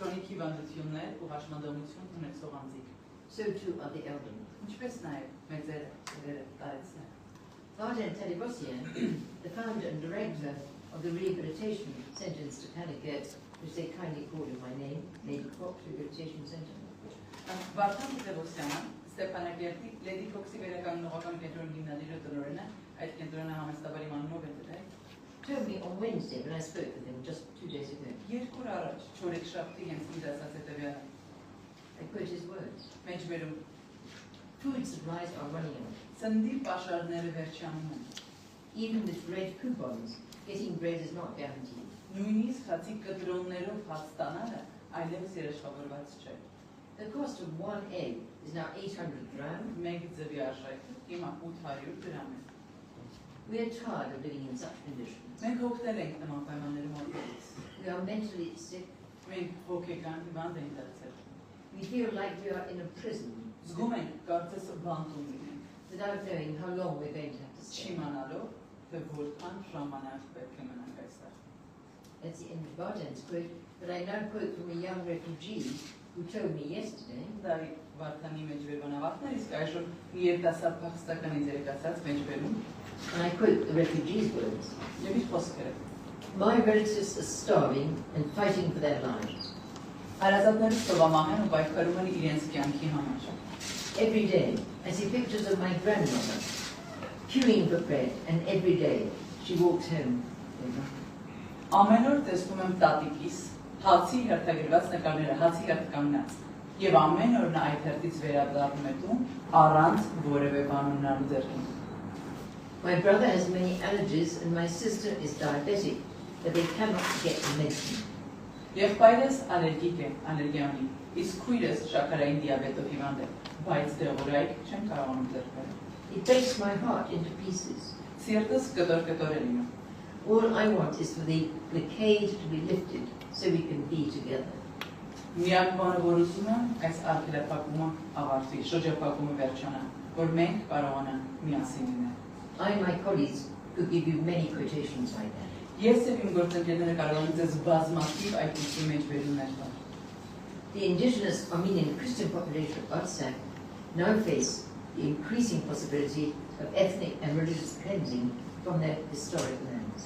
Chronic հիվանդություններ ու հաշմանդամություն ունեցող անձիկ։ So too are the elderly. Ինչպես նաև մեծերը տարեցները։ Varden Telebosian, the founder and director of the rehabilitation centre in Stepanakert, which they kindly called in my name, Lady Cox Rehabilitation Centre. Բարոնուհի Քերոլայն Ստեփանակերտի Lady Քոքսի վերականգնողական կենտրոնի հիմնադիրը տնօրենը, այդ կենտրոնը համեստաբար իմ անունով է դրել։ Told me on Wednesday when I spoke with him just 2 days ago. Երկու օր առաջ չորեքշաբթի հենց ինձ ասաց հետևյալը։ I quote his words. Մեջբերում Food supplies are running out. Ծննդի պաշարները վերջանում են։ Even with bread coupons, getting bread is not guaranteed. Նույնիսկ հացի կտրոններով հաց ստանալը այլևս երաշխավորված չէ։ The cost of one egg is now 800 grams. Մեկ ձվի արժեքը հիմա 800 դրամ է։ We are tired of living in such conditions. Մենք հոգնել ենք նման պայմաններում ապրելիս։ We are mentally sick. Մենք հոգեկան հիվանդ ենք դարձել։ We feel like we are in a prison. Զգում ենք կարծես բանտում լինենք։ Without knowing how long we're going to have to stay. Չիմանալով, թե որքան ժամանակ պետք է մնանք այստեղ։ That's the end of Varden's quote, but I now quote from a young refugee who told me yesterday. Դա Վարդանի մեջբերման ավարտն է, իսկ այժմ մի երիտասարդ փախստականից երեկացած մեջբերում։ And I quote the refugee's words. Եվ իր խոսքերը։ My relatives are starving and fighting for their lives. Հարազատներս տովամահ են ու պայքարում են իրենց կյանքի համար։ Every day I see pictures of my grandmother queuing for bread, and every day she walks home. Ամեն օր տեսնում եմ տատիկիս հացի հերթագրված նկարները, հացի հերթ կանգնած, եւ ամեն օր նա այդ հերթից վերադառնում է տուն առանց որևէ բան ունենալու ձեռքին։ My brother has many allergies and my sister is diabetic, but they cannot get the medicine. Եղբայրս ալերգիկ է, ալերգիա ունի, իսկ քույրս շաքարային դիաբետով հիվանդ է, բայց դեղորայք չեն կարողանում ձեռք բերել։ It breaks my heart into pieces. Սիրտս կտոր-կտոր է լինում։ All I want is for the blockade to be lifted so we can be together. Միակ բանը, որ ուզում եմ, այս արգելափակումը ավարտվի, շրջափակումը վերջանա, որ մենք կարողանանք միասին լինել։ I and my colleagues could give you many quotations like that. Ես եւ իմ գործընկերները կարող ենք ձեզ բազմաթիվ այդպիսի մեջբերումներ տալ։ The indigenous Armenian Christian population of Artsakh now face the increasing possibility of ethnic and religious cleansing from their historic lands.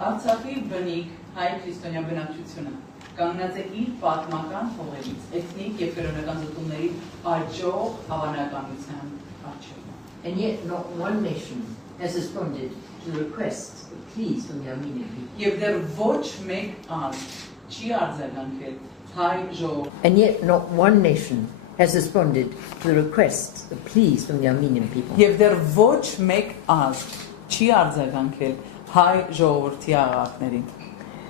Արցախի բնիկ հայ քրիստոնյա բնակչությունը կանգնած է իր պատմական հողերից, էթնիկ եւ կրոնական զտումների աճող հավանականության առջև։ And yet not one nation has responded to the requests for pleas from the Armenian people. Եվ դեռ ոչ մեկ ազգ չի արձագանքել հայ ժողովրդի։ And yet not one nation has responded to the requests for pleas from the Armenian people. Եվ դեռ ոչ մեկ ազգ չի արձագանքել հայ ժողովրդի աղաղակներին։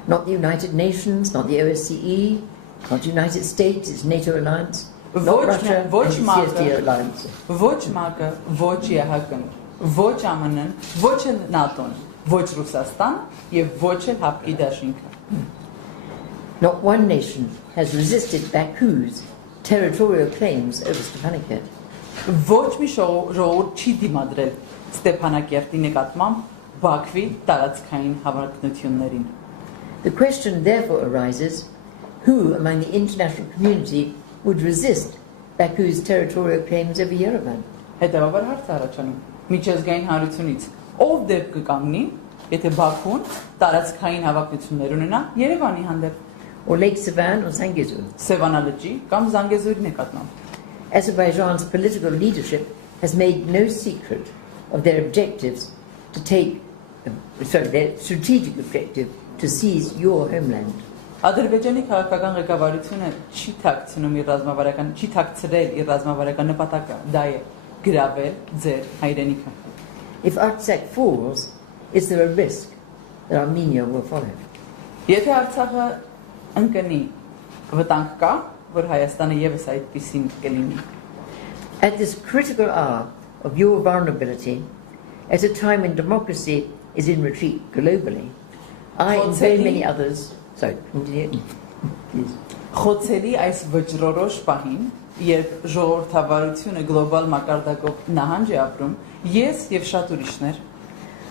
Not the United Nations, not the OSCE, not the United States, its NATO alliance, not Russia, and the CSTO alliance. Ոչ ՄԱԿ-ը, ոչ ԵՀԿ-ն, ոչ ԱՄՆ-ն, ոչ ՆԱՏՕ-ն, ոչ Ռուսաստան եւ ոչ էլ Հապկի դաշինքը։ Not one nation has resisted Baku's territorial claims over Stepanakert. Ոչ մի ժողովուրդ չի դիմադրել Ստեփանակերտի նկատմամբ Բաքվի տարածքային հավակնություններին։ The question therefore arises, who among the international community would resist Baku's territorial claims over Yerevan? Հետևաբար հարց առաջանում միջազգային հանրությունից ով դեպ կկանգնի, եթե Բաքուն տարածքային հավակնություններ ունենա Երևանի հանդեպ, or Lake Sevan or Zangezur? Սևանա լճի կամ Զանգեզուրի նկատմամբ։ Azerbaijan's political leadership has made no secret of their objectives to take, their strategic objective to seize your homeland. Ադրբեջանի քաղաքական ղեկավարությունը չի թաքցրել իր ռազմավարական նպատակը, դա է գրավել ձեր հայրենիքը։ If Artsakh falls, is there a risk that Armenia will follow? Եթե Արցախը ընկնի, վտանգ կա, որ Հայաստանը եւս այդպիսին կլինի։ At this critical hour of your vulnerability, at a time when democracy is in retreat globally, I and very many others, Խոցելի այս վճռորոշ պահին, երբ ժողովրդավարությունը գլոբալ մակարդակով նահանջ է ապրում, ես եւ շատ ուրիշներ,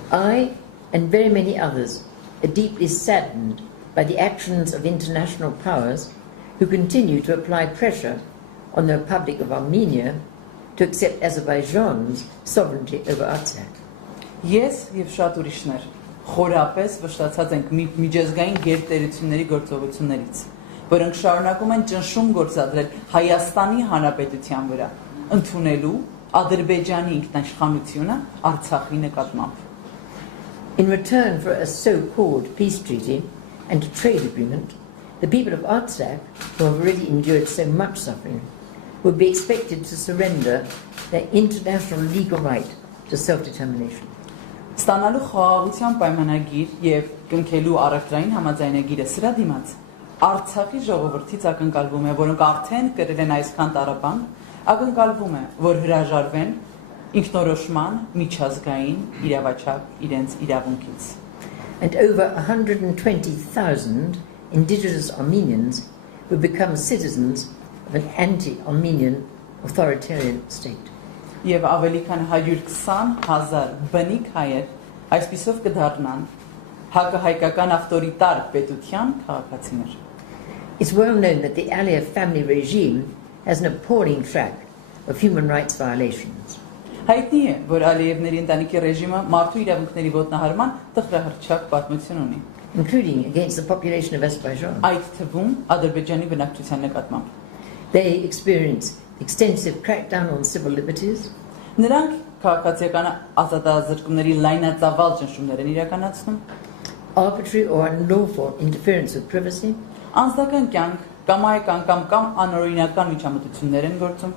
I and very many others are deeply saddened by the actions of international powers who continue to apply pressure on the Republic of Armenia to accept Azerbaijan's sovereignty over Artsakh. Ես եւ շատ ուրիշներ խորապես վշտացած ենք միջազգային գերտերությունների գործողություններից, որոնք շարունակում են ճնշում գործադրել Հայաստանի Հանրապետության վրա, ընդունելու Ադրբեջանի ինքնաշխանությունը Արցախի նկատմամբ. In return for a so-called peace treaty and a trade agreement, the people of Artsakh, who have already endured so much suffering, would be expected to surrender their international legal right to self-determination. Ստանալու խաղաղության պայմանագիր եւ կնքելու առևտրային համաձայնագիրը սրա դիմաց Արցախի ժողովրդից ակնկալվում է, որոնք արդեն կրել են այսքան տառապանք, ակնկալվում է, որ հրաժարվեն ինքնորոշման միջազգային իրավաչափ իրենց իրավունքից. And over 120,000 indigenous Armenians will become citizens of an anti-Armenian authoritarian state. Եվ ավելի քան 120,000 բնիկ հայեր այսպիսով կդառնան հակահայկական ավտորիտար պետության քաղաքացիներ. It's well known that the Aliyev family regime has an appalling track of human rights violations. Հայտնի է, որ Ալիևների ընտանիքի ռեժիմը մարդու իրավունքների ոտնահարման տխրահռչակ պատմություն ունի, including against the population of Azerbaijan. այդ թվում Ադրբեջանի բնակչության նկատմամբ. They experience extensive crackdown on civil liberties. Նրանք քաղաքացիական ազատազրկումների լայնածավալ ճնշումներ են իրականացնում, Arbitrary or unlawful interference with privacy, անձնական կյանք կամ անօրինական միջամտություններ են գործում,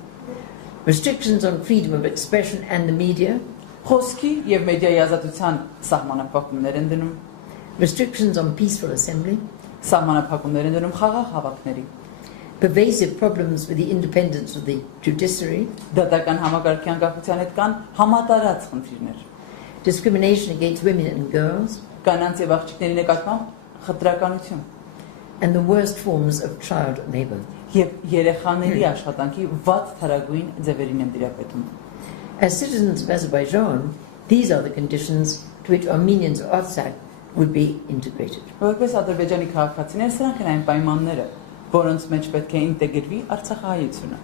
restrictions on freedom of expression and the media, խոսքի եւ մեդիայի ազատության սահմանափակումներ են դնում, restrictions on peaceful assembly, սահմանափակումներ են դնում խաղաղ հավաքների, pervasive problems with the independence of the judiciary, դատական համակարգի անկախության հետ կան համատարած խնդիրներ, discrimination against women and girls, կանանց եւ աղջիկների նկատմամբ խտրականություն and the worst forms of child labor. եւ երեխաների աշխատանքի վատ թարագույն ձևերին են դիրապետում. As citizens of Azerbaijan, these are the conditions to which Armenians of Artsakh would be integrated. Որպես Ադրբեջանի քաղաքացիներ, սրանք են այն պայմանները, որոնց մեջ պետք է ինտեգրվի Արցախահայությունը.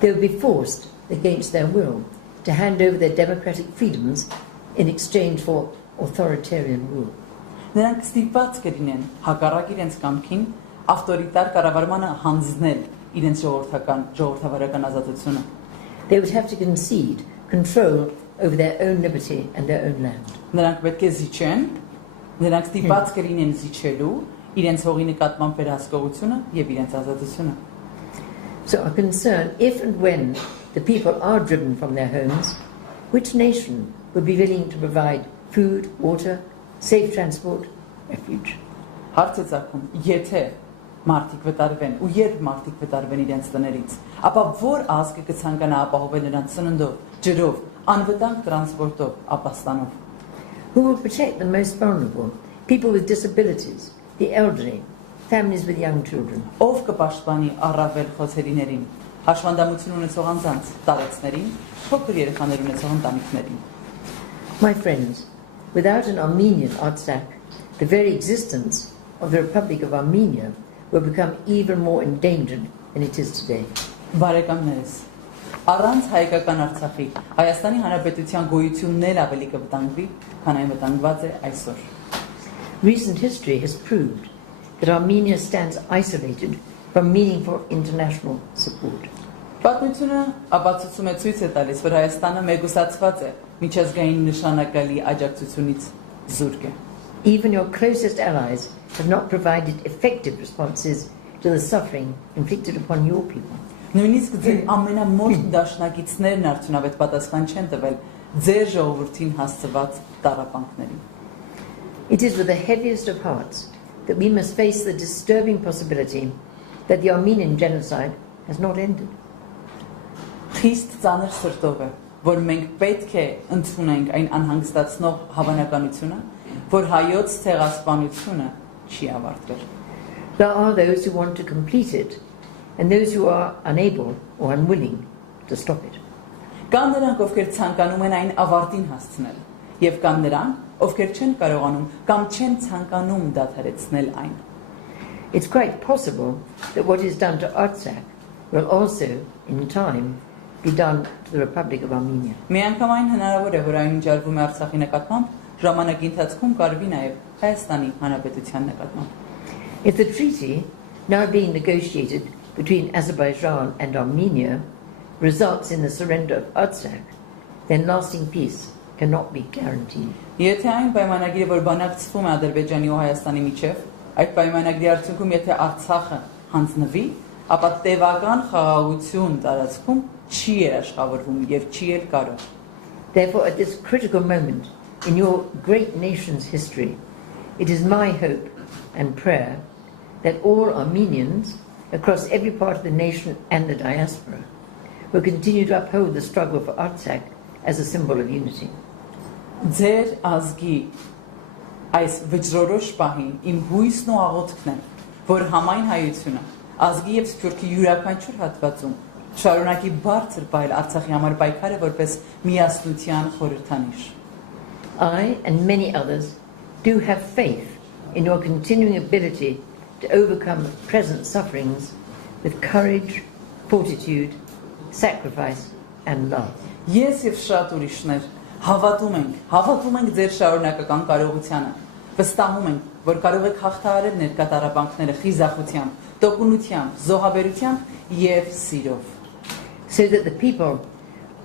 They will be forced, against their will, to hand over their democratic freedoms in exchange for authoritarian rule. Նրանք ստիպված կլինեն հակառակ իրենց կամքին ավտորիտար կառավարմանը հանձնել իրենց ժողովրդավարական ազատությունը. They would have to concede control over their own liberty and their own land. Նրանք պետք է զիջեն, նրանք ստիպված կլինեն զիջելու իրենց հողի նկատմամբ վերահսկողությունը եւ իրենց ազատությունը. So our concern, if and when the people are driven from their homes, which nation would be willing to provide food, water, safe transport, refuge? Հարց է ցակում, եթե մարդիկ վտարվեն ու երբ մարդիկ վտարվեն իրենց տներից, ապա որ ազգը կցանկանա ապահովել նրանց սննդով, ջրով, անվտանգ տրանսպորտով, ապաստանով? Who will protect the most vulnerable? People with disabilities, the elderly, families with young children. Ով կպաշտպանի առավել խոցելիներին, հաշվանդամություն ունեցող անձանց, տարեցներին, փոքր երեխաներ ունեցող ընտանիքներին? My friends, without an Armenian Artsakh, the very existence of the Republic of Armenia will become even more endangered than it is today. Բարեկամներս, առանց հայկական Արցախի, Հայաստանի Հանրապետության գոյությունն էլ ավելի կվտանգվի, քան այն վտանգված է այսօր. Recent history has proved that Armenia stands isolated from meaningful international support. Պատմությունը ապացուցում է ցույց է տալիս, որ Հայաստանը մեկուսացված է միջազգային նշանակալի աջակցությունից զուրկ է. Even your closest allies have not provided effective responses to the suffering inflicted upon your people. Նույնիսկ ձեր ամենամոտ դաշնակիցներն արդյունավետ պատասխան չեն տվել ձեր ժողովրդին հասցված տառապանքներին. It is with the heaviest of hearts that we must face the disturbing possibility that the Armenian genocide has not ended. Խիստ ծանր սրտով է, որ մենք պետք է ընդունենք այն անհանգստացնող հավանականությունը, որ հայոց ցեղասպանությունը չի ավարտվել. There are those who want to complete it and those who are unable or unwilling to stop it. Կան նրանք, ովքեր ցանկանում են այն ավարտին հասցնել, եւ կան նրանք, ովքեր չեն կարողանում կամ չեն ցանկանում դադարեցնել այն. It's quite possible that what is done to Artsakh will also, in time, be done to the Republic of Armenia. Միանգամայն հնարավոր է, որ այն ինչ արվում է Արցախի նկատմամբ, ժամանակի ընթացքում կարվի նաև Հայաստանի Հանրապետության նկատմամբ. If the treaty, now being negotiated between Azerbaijan and Armenia, results in the surrender of Artsakh, then lasting peace cannot be guaranteed. Եթե այն պայմանագիրը, որ բանակցվում է Ադրբեջանի ու Հայաստանի միջև, այդ պայմանագրի արդյունքում եթե Արցախը հանձնվի, ապա տևական խաղաղություն տարածքում չի երաշխավորվում եւ չի էլ կարող. Therefore, at this critical moment in your great nation's history, it is my hope and prayer that all Armenians across every part of the nation and the diaspora will continue to uphold the struggle for Artsakh as a symbol of unity. Ձեր ազգի այս վճռորոշ պահին իմ հույսն ու աղոթքն է, որ համայն հայությունը ազգի եւ սփյուռքի յուրաքանչյուր հատվածում շարունակի բարձր պահել Արցախի համար պայքարը որպես միասնության խորհրդանիշ. I and many others do have faith in your continuing ability to overcome present sufferings with courage, fortitude, sacrifice and love. Ես եւ շատ ուրիշներ հավատում ենք ձեր շարունակական կարողությանը, վստահում ենք, որ կարող եք հաղթահարել ներկա տառապանքները խիզախությամբ, տոկունությամբ, զոհաբերությամբ եւ սիրով. So that the people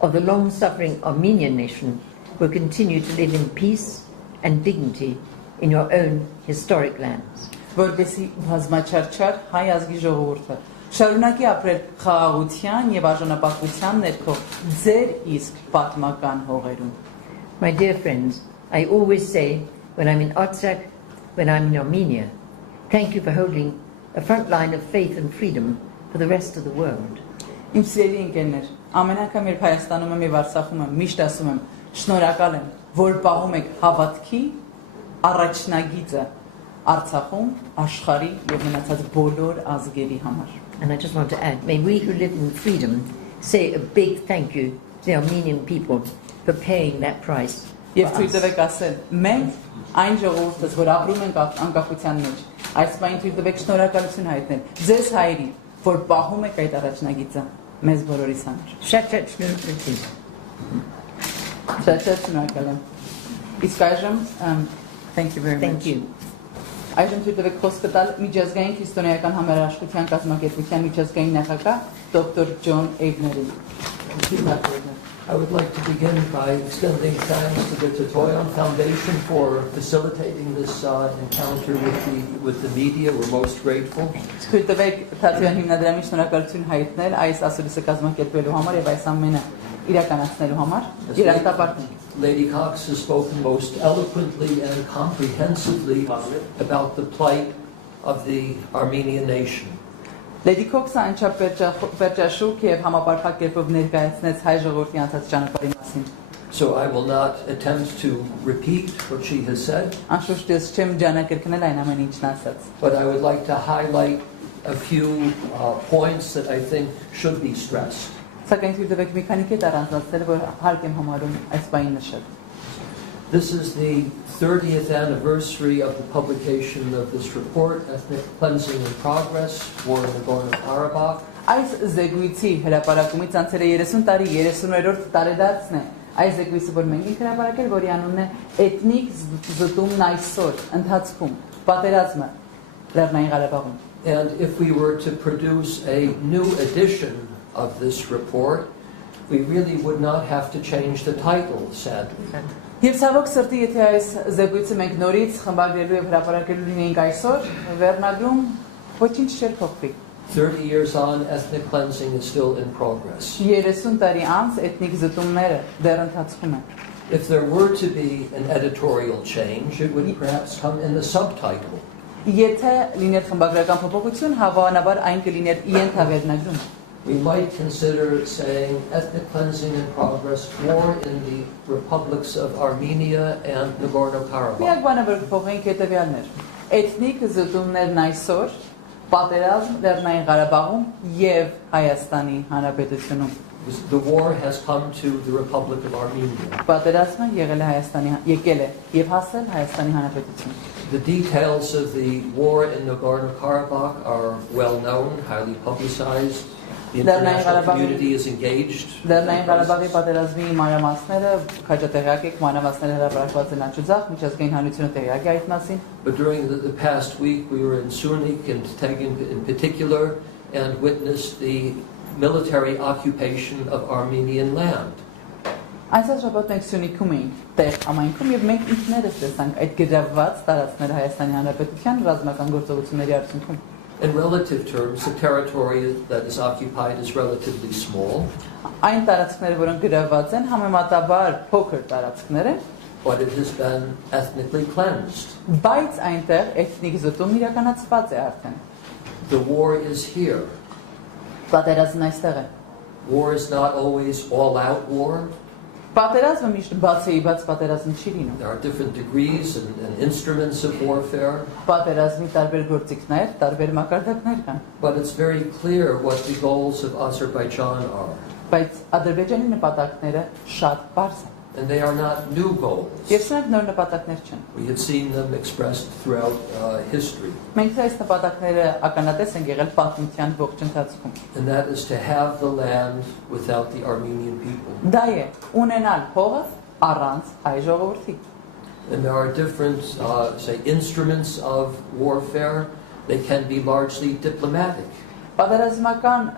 of the long-suffering Armenian nation will continue to live in peace and dignity in your own historic lands. Որպեսզի բազմաչարչար հայ ազգի ժողովուրդը շարունակի ապրել խաղաղության եւ արժանապատվության ներքո ձեր իսկ պատմական հողերում. My dear friends, I always say when I'm in Artsakh, when I'm in Armenia, thank you for holding a front line of faith and freedom for the rest of the world. Իմ սիրելի ընկերներ, ամեն անգամ երբ Հայաստանում եմ եւ Արցախում եմ, միշտ ասում եմ, շնորհակալ եմ, որ պահում եք հավատքի առաջնագիծը Արցախում, աշխարհի եւ մնացած բոլոր ազգերի համար. And I just want to add, may we who live in freedom say a big thank you to the Armenian people for paying that price. Եվ թույլ տվեք ասել, մենք այն ժողովուրդս, որ ապրում ենք անկախության մեջ, այս բանին թույլ տվեք շնորհակալություն հայտնել ձեզ հայերի, որ պահում եք այդ առաջնագիծը մեզ բոլորիս համար. Շատ շնորհակալ եմ. Շատ շնորհակալ եմ. Իսկ այժմ, thank you very much. Thank you. Այժմ թույլ տվեք խոսքը տալ միջազգային քրիստոնեական համերաշխության կազմակերպության միջազգային նախագահ դոկտոր Ջոն Էյբներին. I would like to begin by extending thanks to the Tetoyan Foundation for facilitating this encounter with the media. We're most grateful. Թույլ տվեք Թաթեան հիմնադրամի շնորհակալություն հայտնել այս ասուլիսը կազմակերպելու համար եւ այս ամենը իրականացնելու համար. Երախտապարտ Lady Cox has spoken most eloquently and comprehensively about the plight of the Armenian nation. Lady Քոքսը անչափ վերջաշուք եւ համապարփակ կերպով ներկայացնեց հայ ժողովրդի անցած ճանապարհի մասին. So I will not attempt to repeat what she has said. Անշուշտ ես չեմ ջանակերկնել այն ամեն ինչն ասած. But I would like to highlight a few points that I think should be stressed. Սակայն թույլ տվեք մի քանի կետ առանձնացնել, որ հարկ եմ համարում այս բանին նշել. This is the 30th anniversary of the publication of this report, Ethnic Cleansing in Progress, War in Nagorno-Karabakh. Այս զեկույցի հրապարակումից անցել է 30 տարի, 30-րդ տարեդարձն է։ Այս զեկույցը, որ մենք ենք հրապարակել, որի անունն է Էթնիկ զտումն այսօր, ընթացքում, պատերազմը Լեռնային Ղարաբաղում։ And if we were to produce a new edition of this report, we really would not have to change the title, sadly. Եվ ցավոք սրտի, եթե այս զեկույցը մենք նորից խմբագրելու եւ հրապարակելու լինեինք այսօր, վերնագրում ոչինչ չէր փոխվի։ 30 years on, ethnic cleansing is still in progress. 30 տարի անց էթնիկ զտումները դեռ ընթացքում են։ If there were to be an editorial change, it would perhaps come in the subtitle. Եթե լիներ խմբագրական փոփոխություն, հավանաբար այն կլիներ ենթավերնագրում։ We might consider saying ethnic cleansing in progress, war in the republics of Armenia and Nagorno-Karabakh. Միակ բանը որ փոխենք հետեւյալն էր։ Էթնիկ զտումներն այսօր պատերազմ Լեռնային Ղարաբաղում եւ Հայաստանի Հանրապետությունում։ The war has come to the Republic of Armenia. Պատերազմը եկել է եւ հասել Հայաստանի Հանրապետություն։ The details of the war in Nagorno-Karabakh are well known, highly publicized. The international community is engaged. Լեռնային Ղարաբաղի պատերազմի մանրամասները քաջատեղյակ եք, մանրամասները հրապարակված են անջուձախ, միջազգային հանրությունը տեղյակ է այդ մասին։ But during the past week, we were in Sunik and taken in particular and witnessed the military occupation of Armenian land. Այսօր շաբաթ մենք Սյունիքում էինք, տեղ ամայնքում եւ մենք ինքներս տեսանք այդ գրավված տարածքները Հայաստանի Հանրապետության ռազմական գործողությունների արդյունքում։ In relative terms, the territory that is occupied is relatively small. Այն տարածքները, որոնք գրավված են, համեմատաբար փոքր տարածքներ են, but it has been ethnically cleansed. Բայց այնտեղ էթնիկ զտում իրականացված է արդեն։ The war is here. Պատերազմն այստեղ է։ War is not always all-out war. Պատերազմը միշտ բացեիբաց պատերազմ չի լինում։ There are different degrees and instruments of warfare. Պատերազմի տարբեր գործիքներ, տարբեր մակարդակներ կան։ But it's very clear what the goals of Azerbaijan are. Բայց Ադրբեջանի նպատակները շատ པարզ են։ And they are not new goals. Եվ սրանք նոր նպատակներ չեն։ We have seen them expressed throughout history. Մենք այս նպատակները ականատես ենք եղել պատմության ողջ ընթացքում։ And that is to have the land without the Armenian people. Դա է ունենալ փողը առանց հայ ժողովրդի։ And there are different, say, instruments of warfare. They can be largely diplomatic. Պատերազմական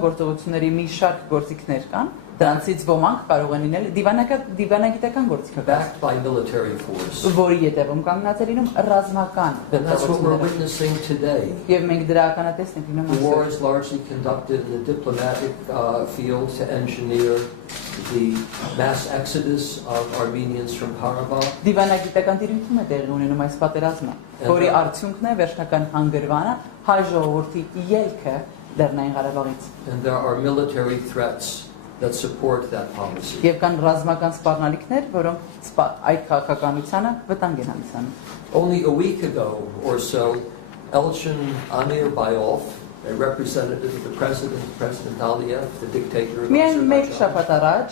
գործողությունների մի շարք գործիքներ կան, դրանցից ոմանք կարող են լինել դիվանագիտական գործիքներ, backed by military force. որի ետևում կանգնած է լինում ռազմական And that's what we're witnessing today. Եվ մենք դրա ականատես ենք լինում The war այսօր։ is largely conducted in the diplomatic field to engineer the mass exodus of Armenians from Karabakh. Դիվանագիտական դիրույթում է տեղի ունենում այս պատերազմը, որի արդյունքն է վերջնական հանգրվանը հայ ժողովրդի ելքը Լեռնային Ղարաբաղից։ And there are military threats that support that policy. Եվ կան ռազմական սպառնալիքներ, որոնք այդ քաղաքականությանը վտանգ են հանդիսանում։ Only a week ago or so, Elchin Amirbayov, a representative of the President Aliyev, the dictator of Միայն մեկ Azerbaijan, շաբաթ առաջ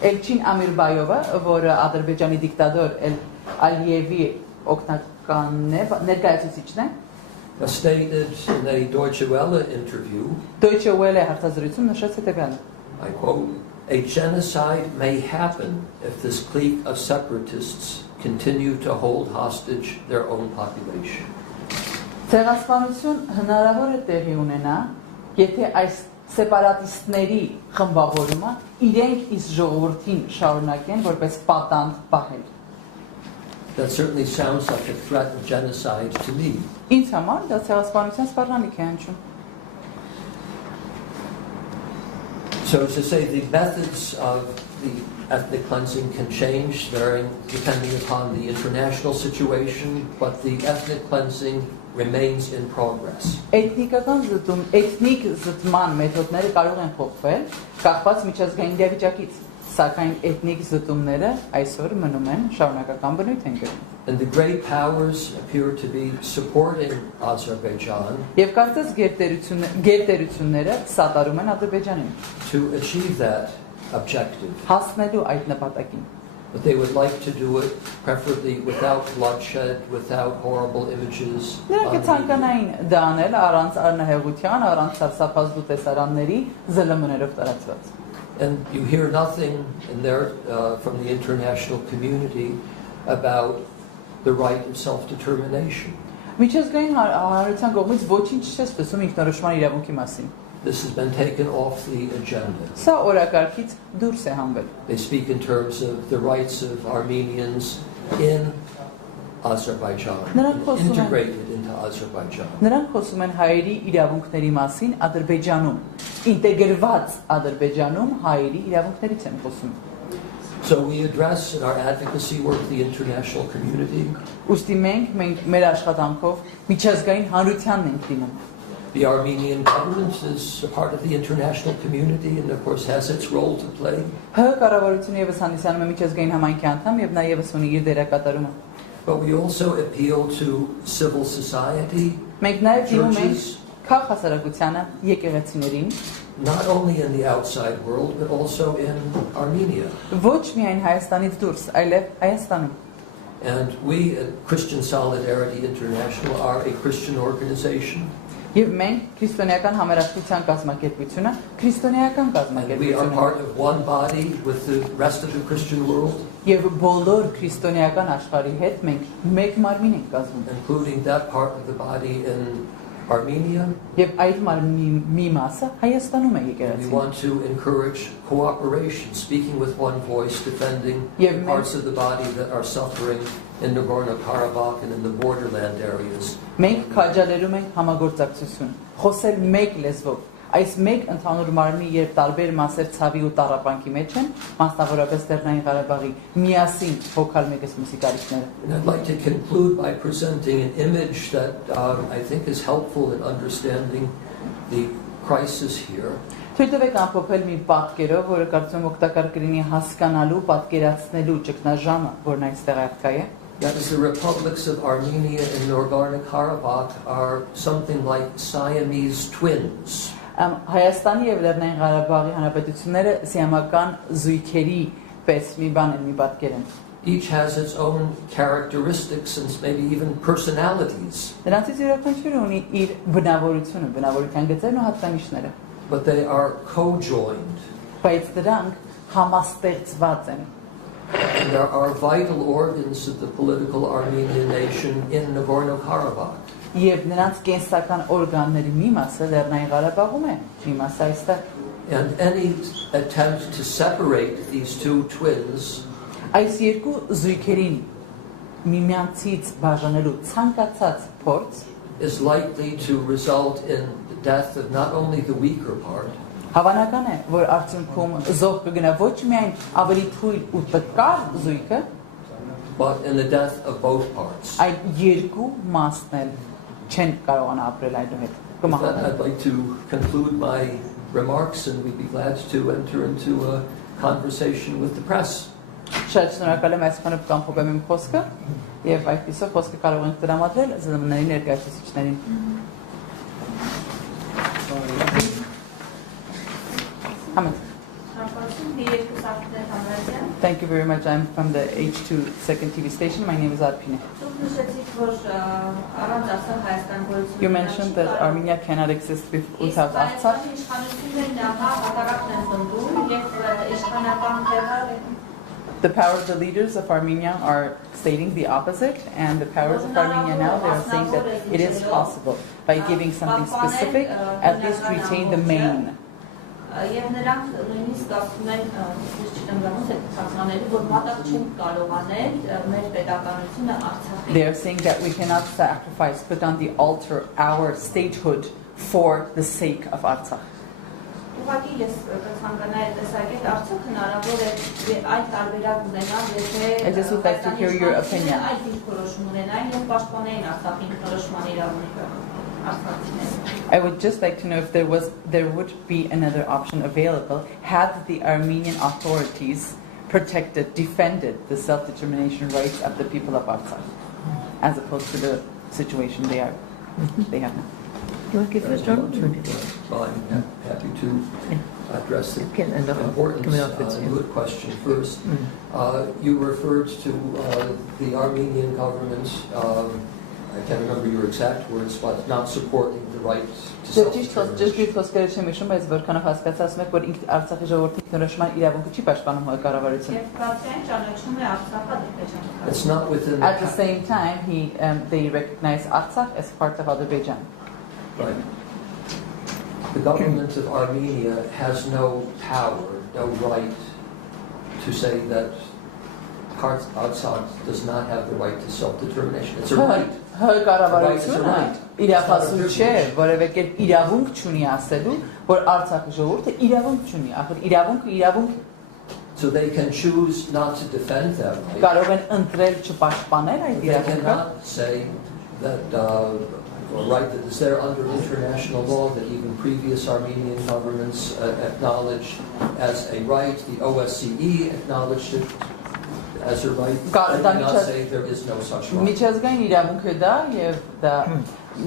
Elchin Amirbayovը, որը Ադրբեջանի դիկտատոր Ալիևի օգնականն է, ներկայացուցիչն է, stated in a Deutsche Welle interview, Deutsche Welle հարցազրույցում նշեց հետևյալը. I quote, "A genocide may happen if this clique of separatists continue to hold hostage their own population." Ցեղասպանություն հնարավոր է տեղի ունենա, եթե այս սեպարատիստների խմբավորումը իրենք իսկ ժողովրդին շարունակեն որպես պատանդ պահել։ That certainly sounds like a threat of genocide to me. Ինձ համար դա ցեղասպանության սպառնալիք է հնչում։ So as to say, the methods of the ethnic cleansing can change depending upon the international situation, but the ethnic cleansing remains in progress. Էթնիկ զտման մեթոդները կարող են փոխվել, կախված միջազգային իրավիճակից, սակայն էթնիկ զտումները այսօր մնում են շարունակական բնույթ են կրում։ And the great powers appear to be supporting Azerbaijan Եվ կարծես գերտերությունները սատարում են Ադրբեջանին to achieve that objective. հասնելու այդ նպատակին։ But they would like to do it preferably without bloodshed, without horrible images. Նրանք ցանկանային դա անել առանց արնահեղության, առանց սարսափազդու տեսարանների զլմ-ներով տարածված։ And you hear nothing in there from the international community about the right of self-determination. Միջազգային հանրության կողմից ոչինչ չես տեսում ինքնորոշման իրավունքի մասին։ This has been taken off the agenda. Սա օրակարգից դուրս է հանվել։ They speak in terms of the rights of Armenians in Azerbaijan, integrated into Azerbaijan. Նրանք խոսում են հայերի իրավունքների մասին Ադրբեջանում, ինտեգրված Ադրբեջանում հայերի իրավունքներից են խոսում։ So we address in our advocacy work the international community. Ուստի մենք մեր աշխատանքով միջազգային հանրությանն ենք դիմում։ The Armenian government is a part of the international community and of course has its role to play. Հ կառավարությունը եւս հանդիսանում է միջազգային համայնքի անդամ եւ նա եւս ունի իր դերակատարումը։ But we also appeal to civil society, Մենք նաեւ դիմում ենք քաղաքասարակությանը, եկեղեցիներին, not only in the outside world, but also in Armenia. Ոչ միայն Հայաստանից դուրս, այլև Հայաստանում։ And we at Christian Solidarity International are a Christian organization. Եվ մենք քրիստոնեական համերաշխության կազմակերպությունը, քրիստոնեական And we are կազմակերպություն part of one body with the rest of the Christian world, եւ բոլոր քրիստոնեական աշխարհի հետ մենք մեկ մարմին ենք կազմում։ including that part of the body in Armenia. Եվ այդ մարմնի մի մասը Հայաստանում է We եկեղեցին։ want to encourage cooperation, speaking with one voice, defending Yeah, the parts of the body that are suffering in Nagorno-Karabakh and in the borderland areas. Մենք քաջալերում ենք համագործակցություն, խոսել մեկ լեզվով։ Այս մեկ ընդհանուր մարմնի եւ տարբեր մասեր ցավի ու տառապանքի մեջ են, մասնավորապես Լեռնային Ղարաբաղի միասին հոգալ մեկս մուսիկարիչները։ And I'd like to conclude by presenting an image that I think is helpful in understanding the crisis here. Թույլ տվեք ամփոփել մի պատկերով, որը կարծում եմ օգտակար կլինի հասկանալու, պատկերացնելու ճգնաժամը, որն այստեղ արկա է։ That is, the republics of Armenia and Nagorno-Karabakh are something like Siamese twins. Հայաստանի եւ Լեռնային Ղարաբաղի հանրապետությունները սիամական զույգերի պես մի բան են, մի պատկեր են։ Each has its own characteristics and maybe even personalities. Նրանցից յուրաքանչյուրը ունի իր բնավորությունը, բնավորության գծերն ու հատկանիշները, But they are co-joined. բայց դրանք համաստեղծված են։ And there are vital organs of the political Armenian nation in Nagorno-Karabakh. Եվ նրանց կենսական օրգանների մի մասը Լեռնային Ղարաբաղում է, մի մասը այստեղ։ And any attempt to separate these two twins Այս երկու զույգերին միմյանցից բաժանելու ցանկացած փորձ is likely to result in the death of not only the weaker part, հավանական է, որ արդյունքում զոհ կգնա ոչ միայն ավելի թույլ ու տկար զույգը, but in the death of both parts. այլ երկու մասն էլ չեն կարողանա ապրել այդուհետ։ With that, I'd like to conclude my remarks, and we'd be glad to enter into a conversation with the press. Շատ շնորհակալ եմ այսքանով կանփոփեմ իմ խոսքը եւ այդպիսով խոսքը կարող ենք տրամադրել ԶԼՄ-ների ներկայացուցիչներին։ Amen. Thank you very much. I'm from the H2 second TV station. My name is Arpine. You mentioned that Armenia cannot exist without Artsakh. The powers, the leaders of Armenia are stating the opposite, and the powers of Armenia now, they are saying that it is possible by giving something specific, at least retain the main. They are saying that we cannot sacrifice, put on the altar our statehood for the sake of Artsakh. I just would like to hear your opinion. I would just like to know if there would be another option available had the Armenian authorities protected, defended the self-determination rights of the people of Artsakh, as opposed to the situation they have now. Do you want to give first, John? Well, I'm happy to address the Okay, and importance of the question first. You referred to the Armenian government, I can't remember your exact words, but not supporting the right to self-determination. It's not within At the same time, they recognize Artsakh as part of Azerbaijan. Right. The government of Armenia has no power, no right to say that Artsakh does not have the right to self-determination. It's a right. Կառավարությունը իրավասու չէ, որևէ կերպ իրավունք չունի ասելու, որ Արցախի ժողովուրդը իրավունք չունի, ախր իրավունք So they can choose not to defend that right. կարող են ընտրել չպաշտպանել այդ They իրավունքը, cannot say that a right that is there under international law that even previous Armenian governments acknowledged as a right. The OSCE acknowledged it. as a right. Got it. I do not say there is no such right. Միջազգային իրավունք է դա եւ դա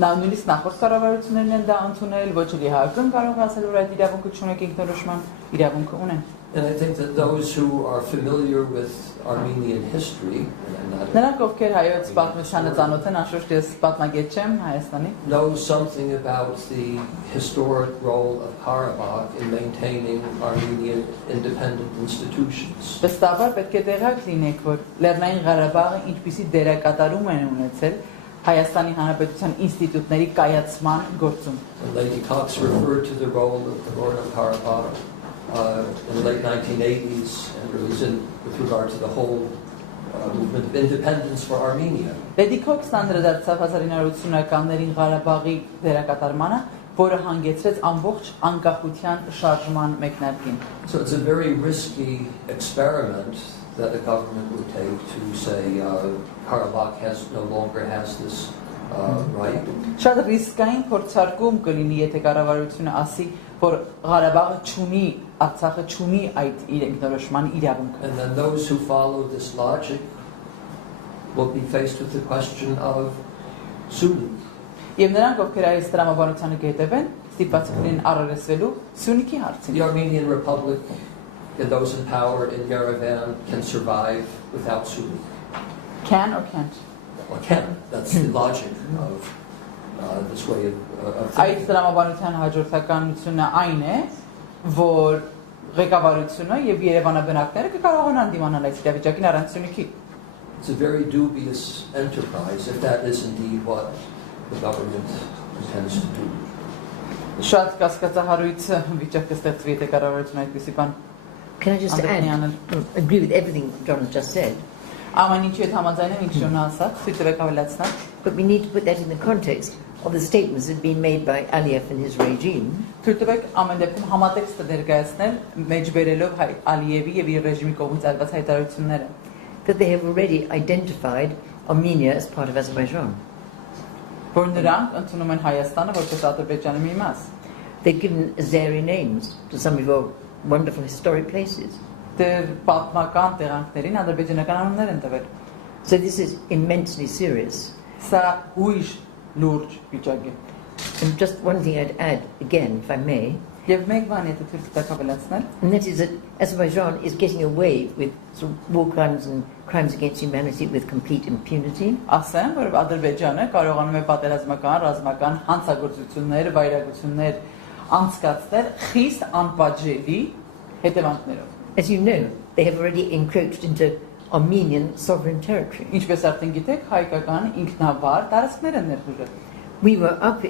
նույնիսկ նախորդ կառավարություններն են դա ընդունել, ոչ էլ իհարկե կարող ասել որ այդ իրավունքը չունեք ինքնորոշման իրավունքը ունեն։ And I think that those who are familiar with Armenian history Նրանք ովքեր հայոց պատմությանը ծանոթ են, անշուշտ ես պատմագետ չեմ Հայաստանի, know something about the historic role of Karabakh in maintaining Armenian independent institutions. Վստահաբար պետք է տեղյակ լինեք, որ Լեռնային Ղարաբաղը ինչպիսի դերակատարում են ունեցել Հայաստանի Հանրապետության ինստիտուտների կայացման գործում։ And Lady Cox referred to the role of Nagorno-Karabakh in the late 1980s, and it was with regard to the whole movement of independence for Armenia. Lady Cox-ն անդրադարձավ 1980-ականներին Ղարաբաղի դերակատարմանը, որը հանգեցրեց ամբողջ անկախության շարժման մեկնարկին։ So it's a very risky experiment that a government would take to say Karabakh no longer has this right. Շատ ռիսկային փորձարկում կլինի, եթե կառավարությունը ասի, որ Ղարաբաղը չունի, Արցախը չունի այդ իր ինքնորոշման իրավունքը։ And then those who follow this logic will be faced with the question of Sunni. Եվ նրանք, ովքեր այս տրամաբանությանը կհետևեն, ստիպված կլինեն առերեսվելու Սյունիքի հարցին։ The Armenian Republic and those in power in Yerevan can survive without Sunni. Can or can't? Or can. That's the logic of this way of Այդ thinking. տրամաբանության հաջորդականությունը այն է, որ ղեկավարությունը եւ Երևանաբնակները կկարողանան դիմանալ այս իրավիճակին առանց Սյունիքի։ It's a very dubious enterprise if that is indeed what the government intends to do. Շատ կասկածահարույց վիճակ կստեղծվի, եթե կառավարությունը այդպիսի բան։ Can I just add, agree with everything John just said, Ամեն ինչի հետ համաձայն եմ, ինչ Ժոնը ասաց, ցույց տվեք ավելացնել։ but we need to put that in the context of the statements that have been made by Aliyev and his regime, Ցույց տվեք ամեն դեպքում համատեքստը ներկայացնել, մեջբերելով Ալիևի եւ իր ռեժիմի կողմից արված հայտարարությունները։ that they have already identified Armenia as part of Azerbaijan. Որ նրանք ընդունում են Հայաստանը որպես Ադրբեջանի մի մաս։ They've given Azeri names to some of your wonderful historic places. Դեր պատմական տեղանքներին ադրբեջանական անուններ են տվել։ So this is immensely serious. Սա ուրիշ լուրջ վիճակ է։ And just one thing I'd add again, if I may, Եվ մեկ բան եթե ցույց տակ ավելացնել, and that is that Azerbaijan is getting away with sort of war crimes and crimes against humanity with complete impunity. ասեմ, որ Ադրբեջանը կարողանում է պատերազմական, ռազմական հանցագործություններ, վայրագություններ անցկացնել խիստ անպատժելի հետևանքներով։ As you know, they have already encroached into Armenian sovereign territory. Ինչպես արդեն գիտեք, հայկական ինքնավար տարածքներ են ներխուժել։ We were up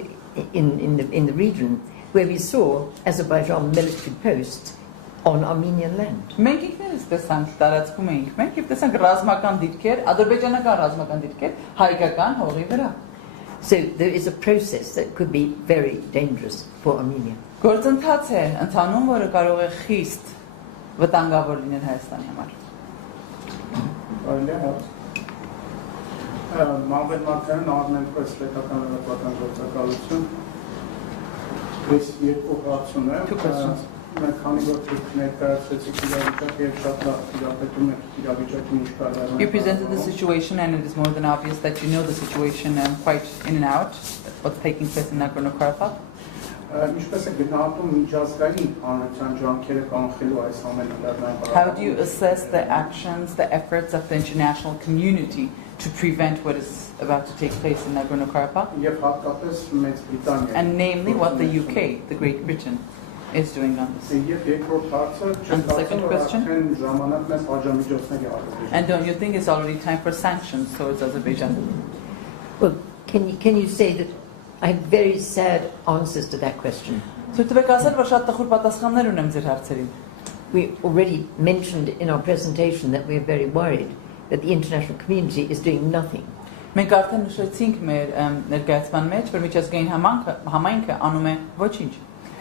in the region where we saw Azerbaijan military posts on Armenian land. Մենք ինքներս տեսանք տարածքում էինք, մենք եւ տեսանք ռազմական դիրքեր, ադրբեջանական ռազմական դիրքեր հայկական հողի վրա։ So there is a process that could be very dangerous for Armenia. Գործընթաց է ընթանում, որը կարող է խիստ վտանգավոր լինել Հայաստանի համար։ Մամուլի արմենպես պետական հավաքական գործակալություն այս երկու հարցում է մենք քանի որ ներկայացրեցիք իրավիճակը եւ շատ լավ իրապետում եք իրավիճակին ինչ կատարվում է You presented the situation and it is more than obvious that you know the situation quite in and out what's taking place in Nagorno-Karabakh. Ինչպես է գնահատում միջազգային հանրության ջանքերը կանխելու այս ամենը Լեռնային Ղարաբաղում? How do you assess the actions, the efforts of the international community to prevent what is about to take place in Nagorno-Karabakh? Եվ հատկապես Մեծ Բրիտանիա And namely what the UK, the Great Britain, is doing on this. Եվ երկրորդ հարցը And the second question? արդեն ժամանակ մեծ պատժամիջոցների Ադրբեջան And don't you think it's already time for sanctions towards Azerbaijan? Well, can you say that I have very sad answers to that question? Ցույց տվեք ասել, որ շատ տխուր պատասխաններ ունեմ ձեր հարցերին։ We already mentioned in our presentation that we are very worried that the international community is doing nothing. Մենք արդեն նշեցինք մեր ներկայացման մեջ, որ միջազգային համայնքը անում է ոչինչ։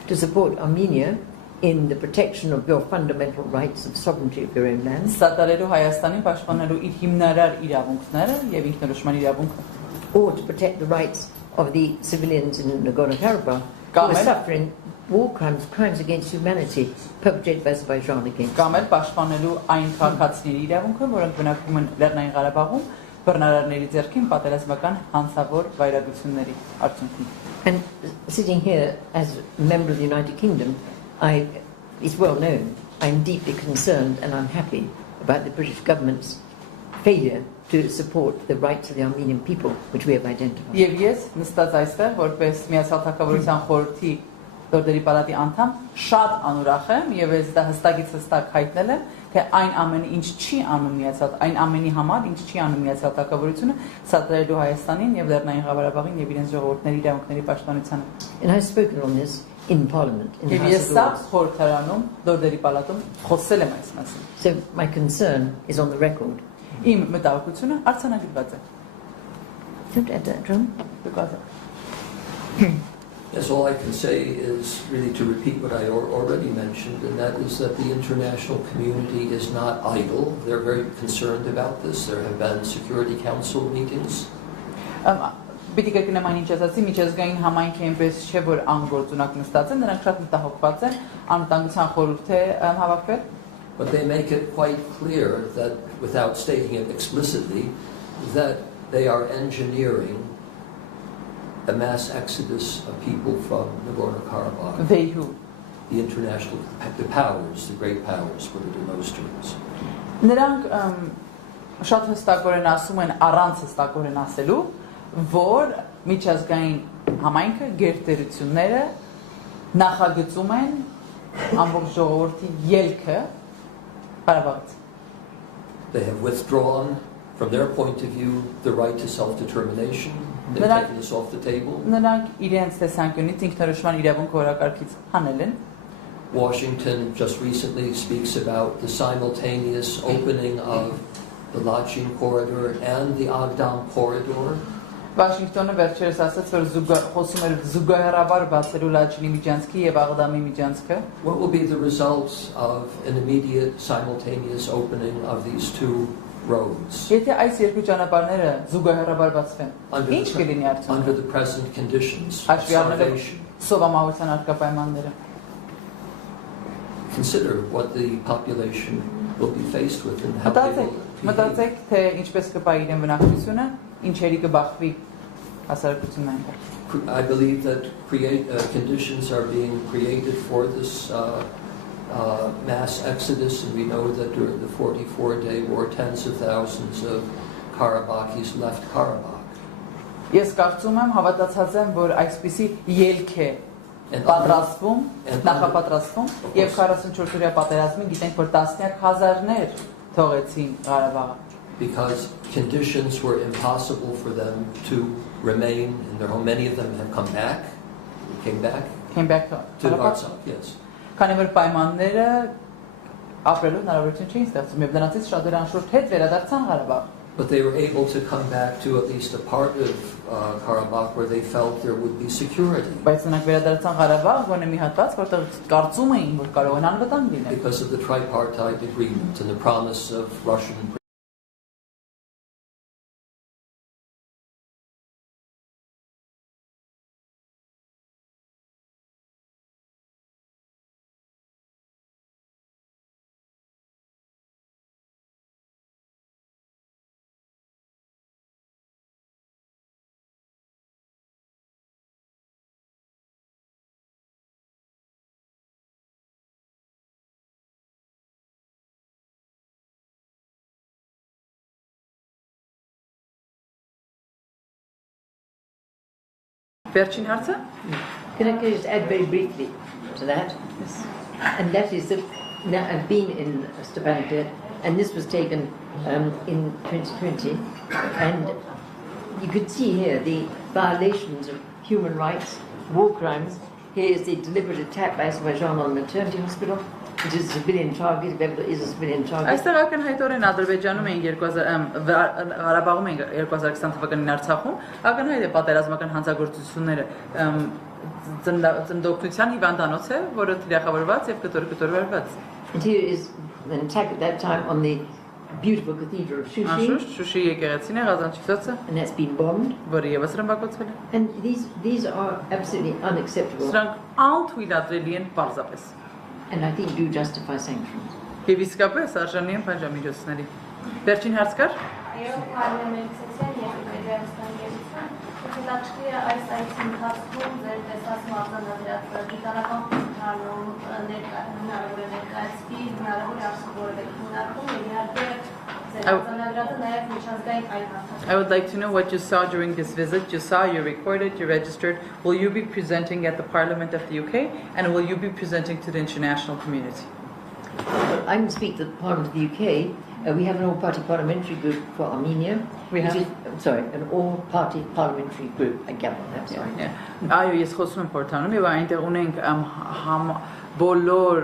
To support Armenia in the protection of your fundamental rights of sovereignty of your own land, Սատարելու Հայաստանին պաշտպանելու իր հիմնարար իրավունքները եւ ինքնորոշման իրավունքը։ or to protect the rights of the civilians in Nagorno-Karabakh who are suffering war crimes, crimes against humanity perpetrated by Azerbaijan against. Կամ էլ պաշտպանելու այն քաղաքացիների իրավունքը, որոնք բնակվում են Լեռնային Ղարաբաղում, բռնարարների ձեռքին պատերազմական հանցավոր վայրագությունների արդյունքում։ And sitting here as a member of the United Kingdom, it's well known, I'm deeply concerned and unhappy about the British government's failure to support the rights of the Armenian people, which we have identified. Եվ ես նստած այստեղ, որպես Միացյալ Թագավորության խորհրդի դորդերի պալատի անդամ, շատ անուրախ եմ եւ ես դա հստակ հայտնել եմ, թե այն ամենը, ինչ չի անում այն ամենի համար, ինչ չի անում Միացյալ Թագավորությունը, սատարելու Հայաստանին եւ Լեռնային Ղարաբաղին եւ իրենց ժողովուրդների իրավունքների պաշտպանությանը։ And I've spoken on this in Parliament, in the House of Lords. խորհրդարանում, դորդերի պալատում խոսել եմ այս մասին։ So my concern is on the record. Իմ մտահոգությունը արձանագրված է։ Don't add that, John. Yes, all I can say is really to repeat what I already mentioned, and that is that the international community is not idle. They're very concerned about this. There have been Security Council meetings. Պիտի կրկնեմ այն ինչ ասացի, միջազգային համայնքը այնպես չէ, որ անգործունակ նստած են, նրանք շատ մտահոգված են, անվտանգության խորհուրդ է հավաքվել։ But they make it quite clear that, without stating it explicitly, that they are engineering a mass exodus of people from Nagorno-Karabakh. They who? The international, the powers, the great powers, put it in those terms. Նրանք շատ հստակորեն ասում են, առանց հստակորեն ասելու, որ միջազգային համայնքը գերտերությունները նախագծում են ամբողջ ժողովրդի ելքը Ղարաբաղից։ They have withdrawn, from their point of view, the right to self-determination. They've taken this off the table. Նրանք իրենց տեսանկյունից ինքնորոշման իրավունքը օրակարգից հանել են։ Washington just recently speaks about the simultaneous opening of the Lachin corridor and the Agdam corridor. Վաշինգտոնը վերջերս ասաց, որ խոսում էր զուգահեռաբար բացելու Լաչինի միջանցքի եւ Աղդամի միջանցքը։ What will be the results of an immediate simultaneous opening of these two roads? Եթե այս երկու ճանապարհները զուգահեռաբար բացվեն, ինչ կլինի արդյունքը։ Under the present conditions of Հաշվի առնելով starvation. սովամահության արկա պայմանները։ Consider what the population will be faced with and how they will behave. Մտածեք, թե ինչպես կպայի իրեն բնակչությունը, ինչերի կբախվի հասարակությունն այնտեղ։ I believe that conditions are being created for this mass exodus, and we know that during the 44-day war, tens of thousands of Karabakhis left Karabakh. Ես կարծում եմ, հավատացած եմ, որ այսպիսի ելք է պատրաստվում, նախապատրաստվում եւ 44-օրյա պատերազմին գիտենք, որ տասնյակ հազարներ թողեցին Ղարաբաղը։ Because conditions were impossible for them to remain in their home. Many of them have came back to Artsakh, yes. Քանի որ պայմանները ապրելու հնարավորություն չէին ստեղծում եւ նրանցից շատերը անշուշտ հետ վերադարձան Ղարաբաղ։ But they were able to come back to at least a part of Karabakh where they felt there would be security. Բայց նրանք վերադարձան Ղարաբաղ, գոնե մի հատված, որտեղ կարծում էին, որ կարող են անվտանգ լինել։ Because of the tripartite agreement and the promise of Russian Վերջին հարցը։ Can I just add very briefly to that? Yes. And that is that now I've been in Stavanger, and this was taken in 2020, and you could see here the violations of human rights, war crimes. Here is the deliberate attack by Azerbaijan on the maternity hospital, which is a civilian target, if ever is a civilian target. Այստեղ ակնհայտորեն Ադրբեջանում էին Ղարաբաղում էին 2020 թվականին Արցախում, ակնհայտ է պատերազմական հանցագործությունները ծնդոկնության հիվանդանոց է, որը թիրախավորված եւ կտորվարված։ And here is an attack at that time on the beautiful cathedral of Shushi, Անշուշտ Շուշի եկեղեցին է Ղազանչիցոցը, and that's been bombed. որը եւս ռմբակոծվել է։ And these are absolutely unacceptable, Սրանք անթույլատրելի են պարզապես։ and I think do justify sanctions. Եվ իսկապես արժանի են բաժամիջոցների։ Վերջին հարց կար։ Այո, parlamentsացիան եւ մեդիայստանգերություն, հետաքրքիր է այս այցի ընթացքում ձեր տեսած մարտանավերացված գիտարական խնդիրներում հնարավոր է ներկայացվի, հնարավոր է արժևորել քննարկում եւ իհարկե ձեր մարտանավերացը նաեւ միջազգային այլ հարցեր։ I would like to know what you saw during this visit. You saw, you recorded, you registered. Will you be presenting at the Parliament of the UK, and will you be presenting to the international community? Well, I can speak to the Parliament of the UK. We have an all-party parliamentary group for Armenia. We have? An all-party parliamentary group. I gather that. Sorry. Այո, ես խոսում եմ Պորտանում եւ այնտեղ ունենք բոլոր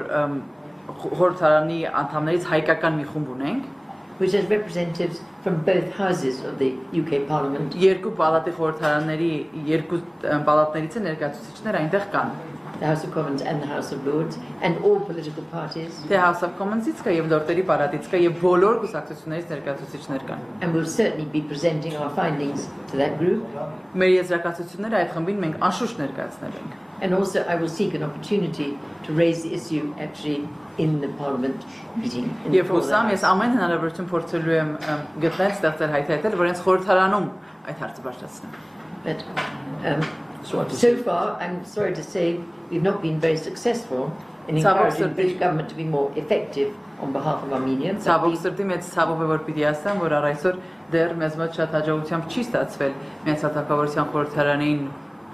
խորհրդարանի անդամներից հայկական մի խումբ ունենք, which has representatives from both houses of the UK Parliament. երկու պալատի խորհրդարանների երկու պալատներից է ներկայացուցիչներ այնտեղ կան։ The House of Commons and the House of Lords, and all political parties. Թե House of Commons-ից կա եւ Լորդերի պալատից կա եւ բոլոր կուսակցություններից ներկայացուցիչներ կան։ And we'll certainly be presenting our findings to that group. Մեր եզրակացությունները այդ խմբին մենք անշուշտ ներկայացնել ենք։ And also I will seek an opportunity to raise the issue actually in the Parliament meeting. Եվ հուսամ ես ամեն հնարավորություն փորձելու եմ գտնել, ստեղծել հայտարարել, որ հենց խորհրդարանում այդ հարցը բարձրացնեմ։ But so far, I'm sorry to say, we've not been very successful in encouraging the British government to be more effective on behalf of Armenia. Ցավոք սրտի մեծ ցավով է որ պիտի ասեմ, որ առ այսօր դեռ մեզ մոտ շատ հաջողությամբ չի ստացվել մեծ հատակավորության խորհրդարանին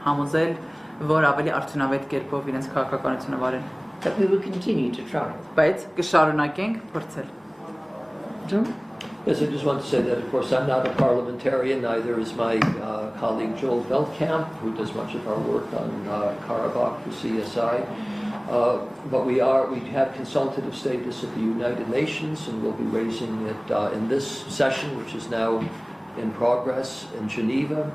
համոզել, որ ավելի արդյունավետ կերպով իրենց քաղաքականությունը վարեն։ But we will continue to try. Բայց կշարունակենք փորձել։ John? Yes, I just want to say that, of course, I'm not a parliamentarian, neither is my colleague Joel Veldkamp, who does much of our work on Karabakh for CSI. But we have consultative status at the United Nations, and we'll be raising it in this session, which is now in progress in Geneva.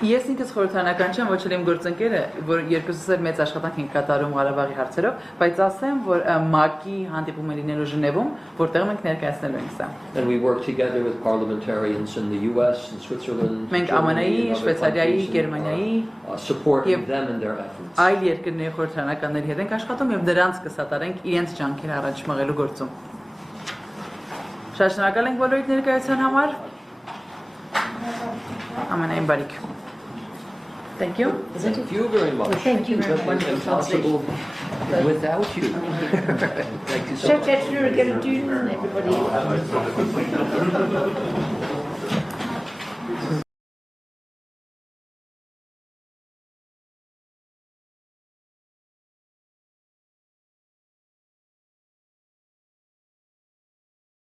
Ես ինքս խորհրդարանական չեմ, ոչ էլ իմ գործընկերը, որ երկուսս էլ մեծ աշխատանք ենք կատարում Ղարաբաղի հարցերով, բայց ասեմ, որ ՄԱԿ-ի հանդիպում է լինելու Ժնևում, որտեղ մենք ներկայացնելու ենք սա։ And we work together with parliamentarians in the US and Switzerland, Մենք ԱՄՆ-ի, Շվեյցարիայի, Գերմանիայի supporting them in their efforts. Այլ երկրների խորհրդարանականների հետ ենք աշխատում եւ դրանց կսատարենք իրենց ջանքերը առաջ մղելու գործում։ Շատ շնորհակալ ենք բոլորիդ ներկայության համար։ Ամենայն բարիք։ Thank you. Thank you very much. Well, thank you for wonderful Impossible without you. Thank you so much. Everybody.